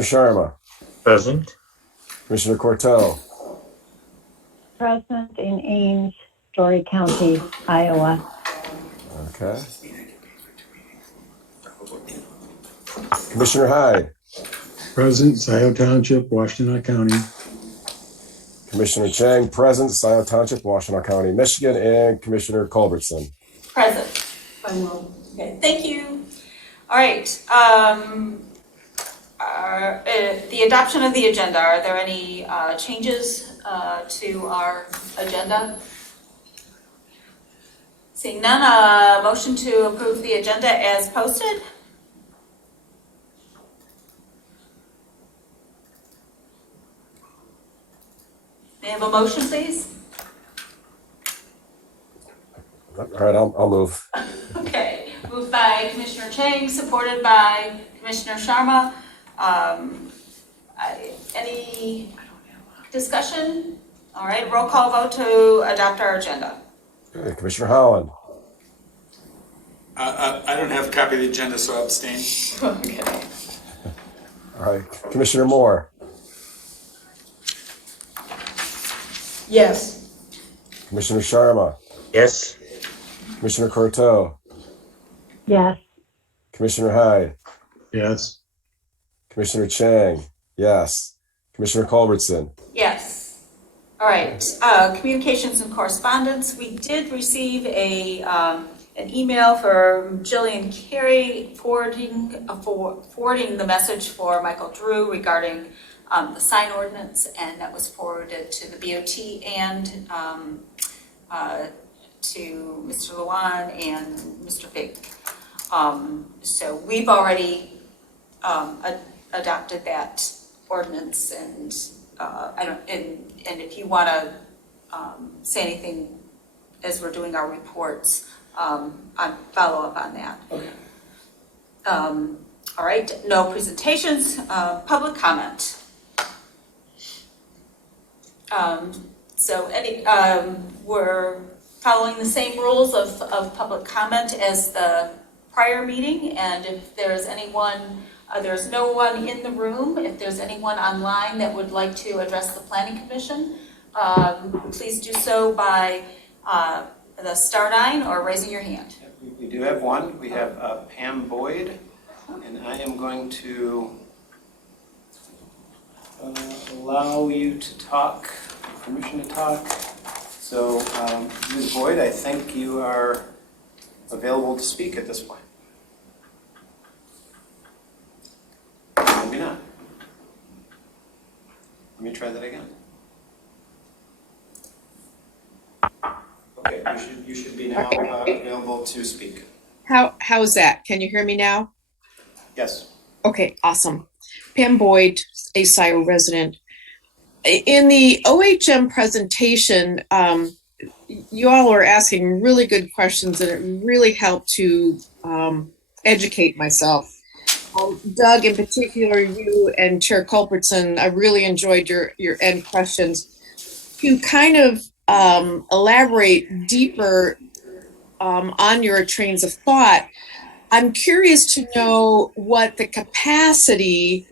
Sharma. Present. Commissioner Cortell. Present in Ames, Story County, Iowa. Okay. Commissioner Hyde. Present, Scio Township, Washtenaw County. Commissioner Chang, present, Scio Township, Washtenaw County, Michigan, and Commissioner Culbertson. Present. Okay, thank you. All right. The adoption of the agenda. Are there any changes to our agenda? Seeing none, motion to approve the agenda as posted. May I have a motion, please? All right, I'll move. Okay, moved by Commissioner Chang, supported by Commissioner Sharma. Any discussion? All right, roll call vote to adopt our agenda. Okay, Commissioner Holland. I don't have a copy of the agenda, so I abstain. Okay. All right, Commissioner Moore. Yes. Commissioner Sharma. Yes. Commissioner Cortell. Yes. Commissioner Hyde. Yes. Commissioner Chang. Yes. Commissioner Culbertson. Yes. All right, communications and correspondence. We did receive an email from Jillian Carey forwarding the message for Michael Drew regarding the sign ordinance, and that was forwarded to the BOT and to Mr. Luan and Mr. Fig. So we've already adopted that ordinance, and and if you want to say anything as we're doing our reports, I'll follow up on that. Okay. All right, no presentations, public comment. So we're following the same rules of public comment as the prior meeting, and if there's anyone, there's no one in the room. If there's anyone online that would like to address the Planning Commission, please do so by the star 9 or raising your hand. We do have one. We have Pam Boyd, and I am going to allow you to talk, permission to talk. So, Ms. Boyd, I think you are available to speak at this point. Maybe not. Let me try that again. Okay, you should be now available to speak. How's that? Can you hear me now? Yes. Okay, awesome. Pam Boyd, a Scio resident. In the OHM presentation, you all are asking really good questions, and it really helped to educate myself. Doug, in particular, you and Chair Culbertson, I really enjoyed your end questions. To kind of elaborate deeper on your trains of thought, I'm curious to know what the capacity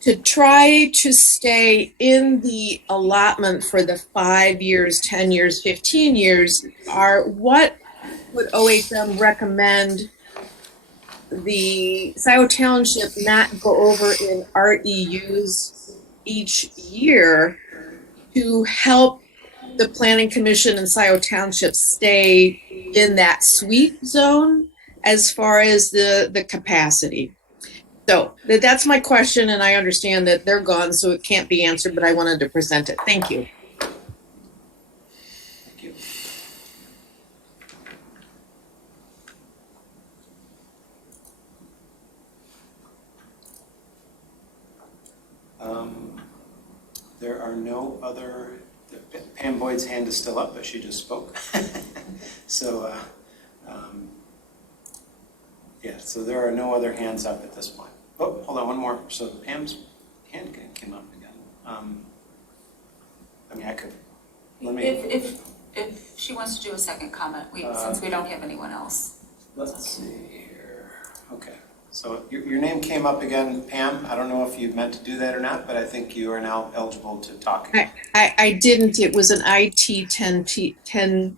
to try to stay in the allotment for the 5 years, 10 years, 15 years are. What would OHM recommend the Scio Township not go over in REUs each year to help the Planning Commission and Scio Township stay in that sweet zone as far as the capacity? So that's my question, and I understand that they're gone, so it can't be answered, but I wanted to present it. Thank you. Thank you. There are no other. Pam Boyd's hand is still up, but she just spoke. So, yeah, so there are no other hands up at this point. Oh, hold on, one more. So Pam's hand came up again. I mean, I could, let me. If she wants to do a second comment, since we don't have anyone else. Let's see here. Okay, So your name came up again, Pam. I don't know if you meant to do that or not, but I think you are now eligible to talk. I didn't. It was an IT 10T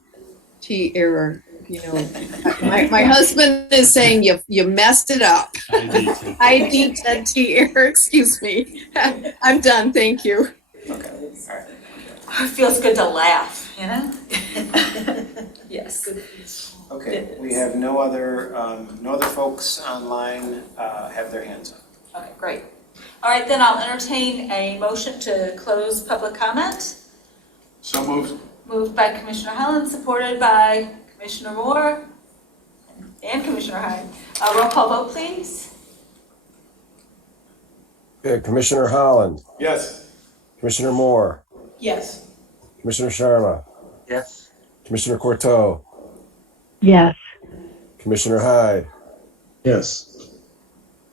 error. You know, my husband is saying you messed it up. ID 10T error. Excuse me. I'm done. Thank you. Okay, all right. It feels good to laugh, you know? Yes. Okay, we have no other folks online have their hands up. Okay, great. All right, then I'll entertain a motion to close public comment. So moved. Moved by Commissioner Holland, supported by Commissioner Moore and Commissioner Hyde. Roll call vote, please. Okay, Commissioner Holland, Yes. Commissioner Moore, Yes. Commissioner Sharma, Yes. Commissioner Courteau, Yes. Commissioner Hyde, Yes.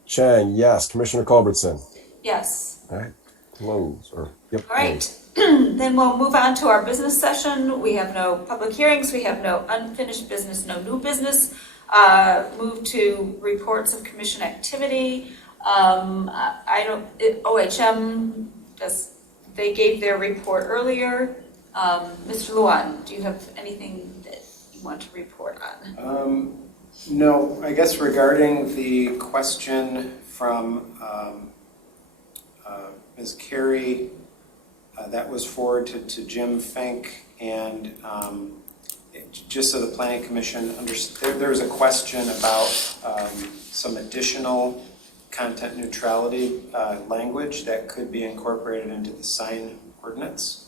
Chang, yes, Commissioner Culbertson. Yes. All right, close, or, yep. All right, then we'll move on to our business session. We have no public hearings, we have no unfinished business, no new business. Move to reports of commission activity. OHM, they gave their report earlier. Mr. Luan, do you have anything that you want to report on? No, I guess regarding the question from Ms. Carey, that was forwarded to Jim Fink, and just so the Planning Commission understands, there was a question about some additional content neutrality language that could be incorporated into the sign ordinance.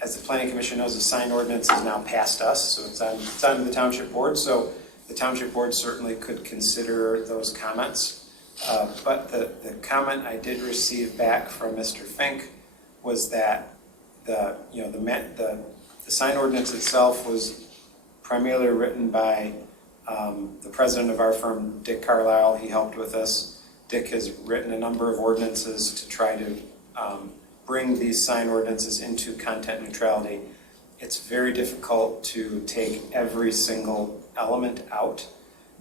As the Planning Commission knows, the sign ordinance is now past us, so it's on the Township Board. So the Township Board certainly could consider those comments. But the comment I did receive back from Mr. Fink was that the sign ordinance itself was primarily written by the president of our firm, Dick Carlisle. He helped with us. Dick has written a number of ordinances to try to bring these sign ordinances into content neutrality. It's very difficult to take every single element out,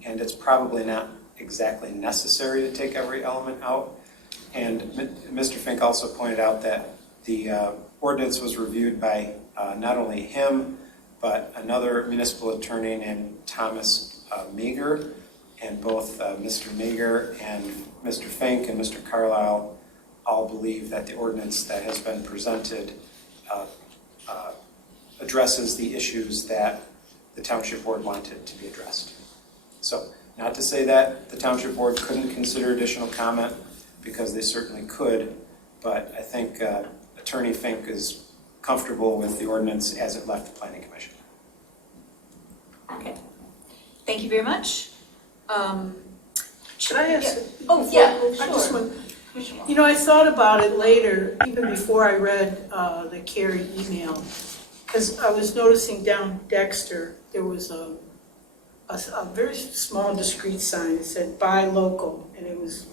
and it's probably not exactly necessary to take every element out. And Mr. Fink also pointed out that the ordinance was reviewed by not only him, but another municipal attorney named Thomas Meager, and both Mr. Meager and Mr. Fink and Mr. Carlisle all believe that the ordinance that has been presented addresses the issues that the Township Board wanted to be addressed. So, not to say that the Township Board couldn't consider additional comment, because they certainly could, but I think Attorney Fink is comfortable with the ordinance as it left the Planning Commission. Okay, thank you very much. Should I ask? Oh, yeah, I just sure. want, you know, I thought about it later, even before I read the Carey email, because I was noticing down Dexter, there was a very small discrete sign that said "Buy Local," and it was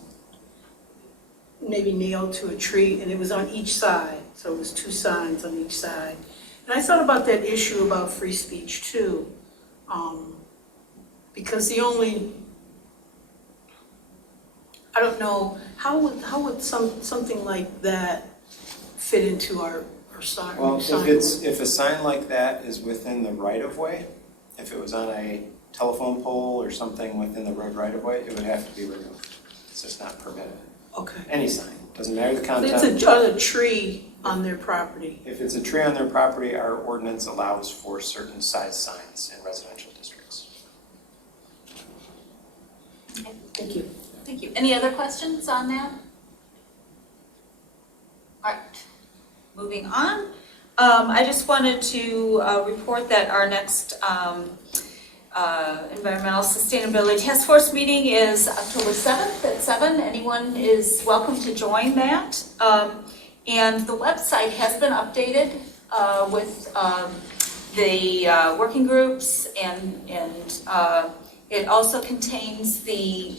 maybe nailed to a tree, and it was on each side, so it was two signs on each side. And I thought about that issue about free speech too, because I don't know, how would something like that fit into our sign? Well, if a sign like that is within the right-of-way, if it was on a telephone pole or something within the road right-of-way, it would have to be removed. It's just not permitted. Okay. Any sign, doesn't matter the content. It's a tree on their property. If it's a tree on their property, our ordinance allows for certain size signs in residential districts. Thank you. Thank you. Any other questions on that? All right, moving on. I just wanted to report that our next Environmental Sustainability Task Force meeting is October 7th at 7. Anyone is welcome to join that. And the website has been updated with the working groups, and it also contains the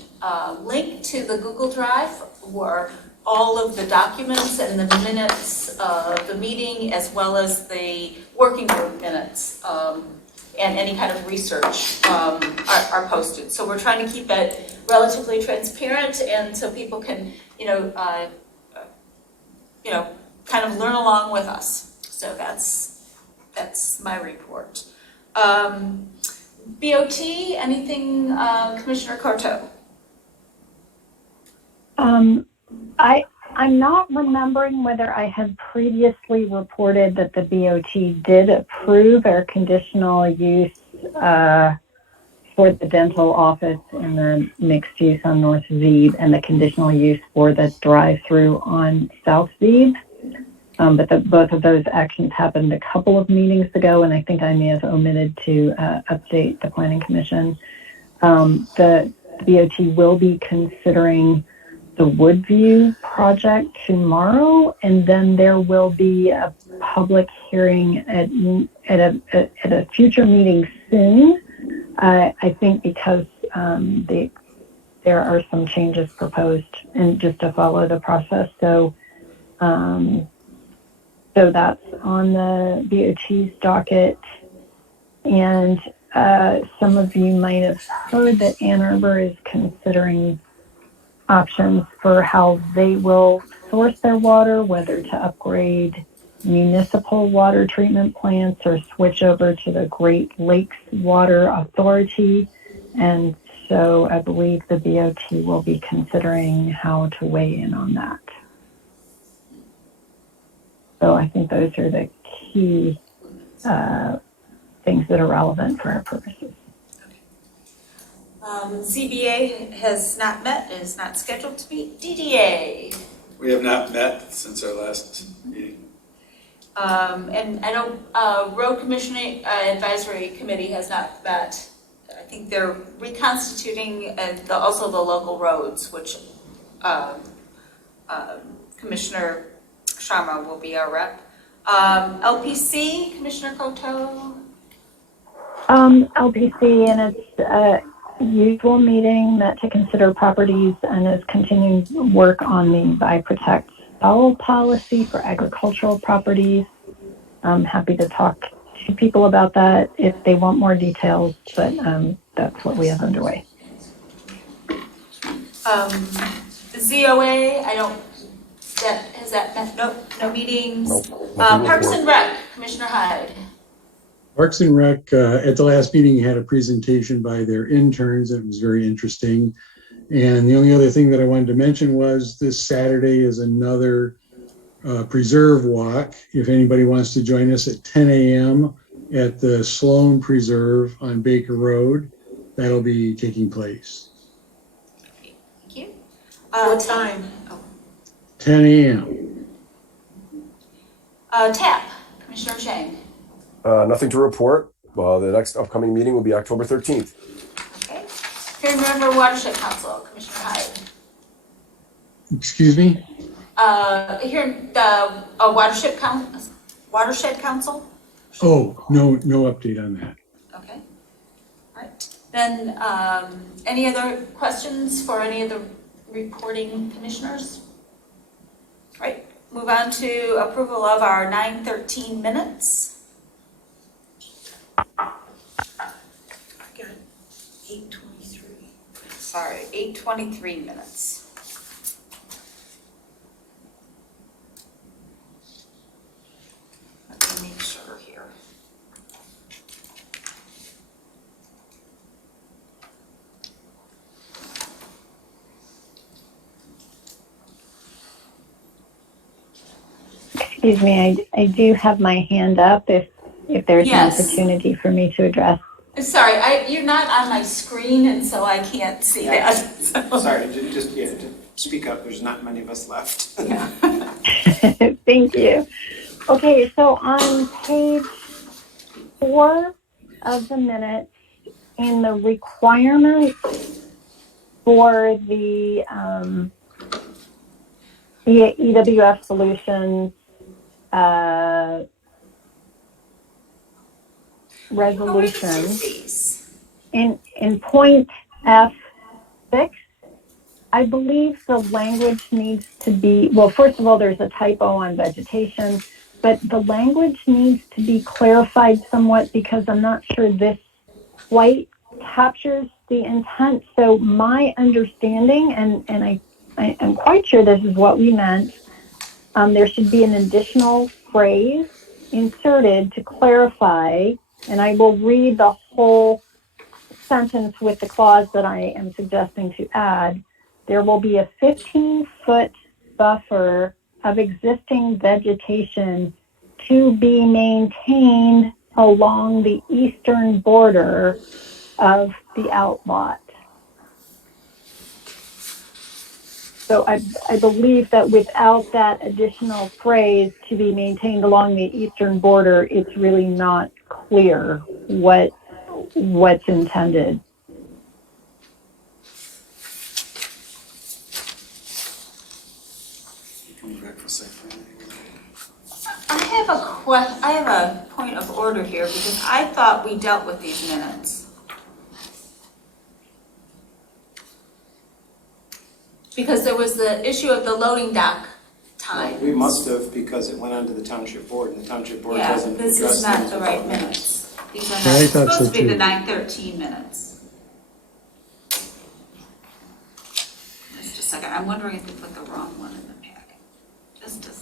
link to the Google Drive where all of the documents and the minutes of the meeting, as well as the working group minutes, and any kind of research are posted. So we're trying to keep it relatively transparent, and so people can, kind of learn along with us. So that's my report. BOT, anything, Commissioner Corto? I'm not remembering whether I had previously reported that the BOT did approve our conditional use for the dental office and the mixed use on North Zeeb and the conditional use for the drive-through on South Zeeb. But both of those actions happened a couple of meetings ago, and I think I may have omitted to update the Planning Commission. The BOT will be considering the Woodview project tomorrow, and then there will be a public hearing at a future meeting soon. I think because there are some changes proposed, and just to follow the process. So that's on the BOT's docket. And some of you might have heard that Ann Arbor is considering options for how they will source their water, whether to upgrade municipal water treatment plants or switch over to the Great Lakes Water Authority. And so I believe the BOT will be considering how to weigh in on that. So I think those are the key things that are relevant for our purposes. ZBA has not met, is not scheduled to meet. DDA. We have not met since our last meeting. And I know Road Commissioning Advisory Committee has not met. I think they're reconstituting also the local roads, which Commissioner Sharma will be our rep. LPC, Commissioner Koto? LPC and its usual meeting met to consider properties and is continuing work on the Buy Protect Fowl policy for agricultural properties. I'm happy to talk to people about that if they want more details, but that's what we have underway. ZOA, has that met? No meetings. Nope. Parks and Rec, Commissioner Hyde. Parks and Rec, at the last meeting, had a presentation by their interns. It was very interesting. And the only other thing that I wanted to mention was this Saturday is another preserve walk. If anybody wants to join us at 10 a.m. at the Sloan Preserve on Baker Road, that'll be taking place. Okay, thank you. What time? 10 a.m. TAP, Commissioner Chang. Nothing to report. The next upcoming meeting will be October 13th. Okay. Fair River Watershed Council, Commissioner Hyde. Excuse me? Here, the Watershed Council? Oh, no update on that. Okay. All right. Then, any other questions for any of the reporting commissioners? All right. Move on to approval of our 9:13 minutes. I got 8:23. Sorry, 8:23 minutes. Let me make sure here. Excuse me, I do have my hand up if there's Yes. an opportunity for me to address. Sorry, you're not on my screen, and so I can't see that. So. Sorry, just speak up. There's not many of us left. Yeah. Thank you. Okay, so on page 4 of the minutes, in the requirements for the EWF Solutions resolution, in point F6, I believe the language needs to be, well, first of all, there's a typo on vegetation. but the language needs to be clarified somewhat because I'm not sure this quite captures the intent. So my understanding, and I am quite sure this is what we meant, there should be an additional phrase inserted to clarify, and I will read the whole sentence with the clause that I am suggesting to add. There will be a 15-foot buffer of existing vegetation to be maintained along the eastern border of the outlot. So I believe that without that additional phrase to be maintained along the eastern border, it's really not clear what's intended. I have a point of order here because I thought we dealt with these minutes. Because there was the issue of the loading dock time. We must have, because it went on to the township board, and the township board Yeah, doesn't this address is not things the right without minutes. These are Yeah, I not thought supposed so to be the too. 9:13 minutes. Just a second, I'm wondering if we put the wrong one in the packet. Just a second.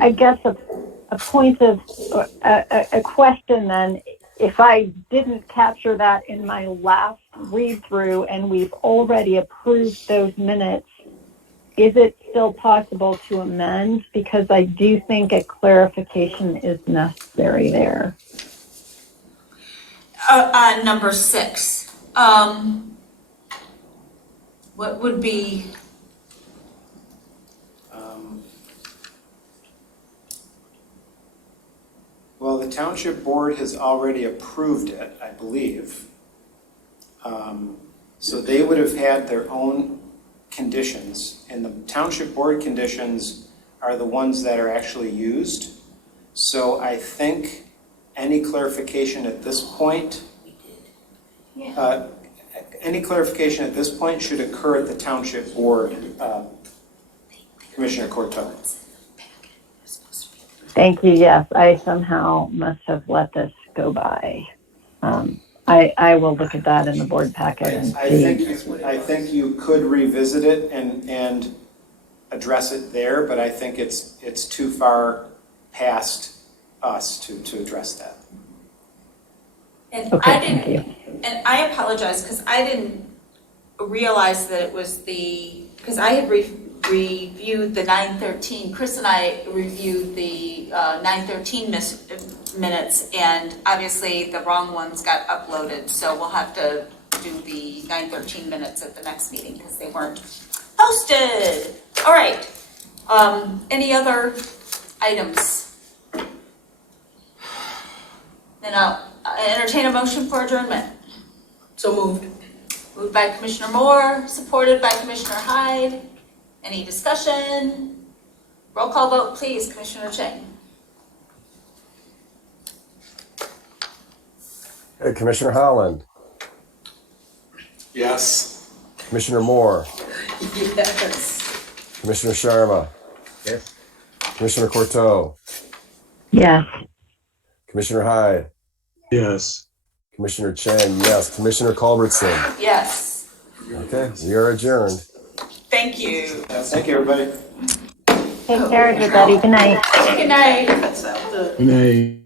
I guess a point of a question then, if I didn't capture that in my last read through and we've already approved those minutes, is it still possible to amend? Because I do think a clarification is necessary there. On number 6, what would be, Well, the township board has already approved it, I believe. So they would have had their own conditions, and the township board conditions are the ones that are actually used. So I think any clarification at this point, should occur at the township board, Commissioner Corto. Thank you. Yes, I somehow must have let this go by. I will look at that in the board packet and see. I think you could revisit it and address it there, but I think it's too far past us to address that. and Okay, I thank didn't, and I apologize because I didn't realize that it was because I had reviewed the 9:13, Chris and I reviewed the 9:13 minutes, and obviously the wrong ones got uploaded, so we'll have to do the 9:13 minutes at the next meeting because they weren't posted. All right, any other items? Then I'll entertain a motion for adjournment. So moved. Moved by Commissioner Moore, supported by Commissioner Hyde. Any discussion? Roll call vote, please, Commissioner Chang. Hey, Commissioner Holland, Yes. Commissioner Moore, Yes. Commissioner Sharma. Yes. Commissioner Corto, Yes. Commissioner Hyde, Yes. Commissioner Chang, yes. Commissioner Culbertson. Yes. Okay, we are adjourned. Thank you. Thank you, everybody. Take care, everybody. Good night. Good night. That's out the. Good night.